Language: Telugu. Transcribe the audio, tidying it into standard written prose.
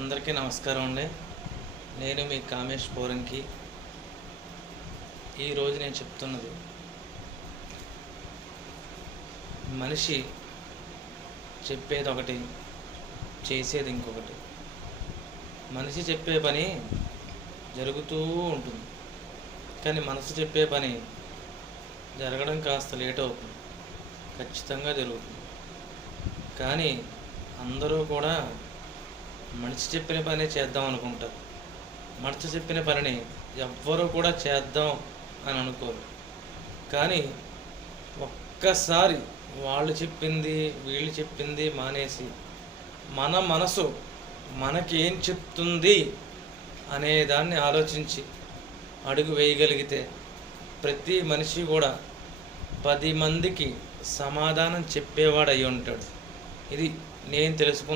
అందరికీ నమస్కారం అండి. నేను మీ కామేష్ పోరంకి. ఈరోజు నేను చెప్తున్నది, మనిషి చెప్పేది ఒకటి, చేసేది ఇంకొకటి. మనిషి చెప్పే పని జరుగుతూ ఉంటుంది, కానీ మనసు చెప్పే పని జరగడం కాస్త లేట్ అవుతుంది. ఖచ్చితంగా జరుగుతుంది, కానీ అందరూ కూడా మనిషి చెప్పిన పని చేద్దాం అనుకుంటారు. మనిషి చెప్పిన పనిని ఎవ్వరూ కూడా చేద్దాం అని అనుకోరు. కానీ ఒక్కసారి వాళ్ళు చెప్పింది వీళ్ళు చెప్పింది మానేసి మన మనసు మనకేం చెప్తుంది అనే దాన్ని ఆలోచించి అడుగు వేయగలిగితే ప్రతి మనిషి కూడా 10 మందికి సమాధానం చెప్పేవాడు అయి ఉంటాడు. ఇది నేను తెలుసుకున్న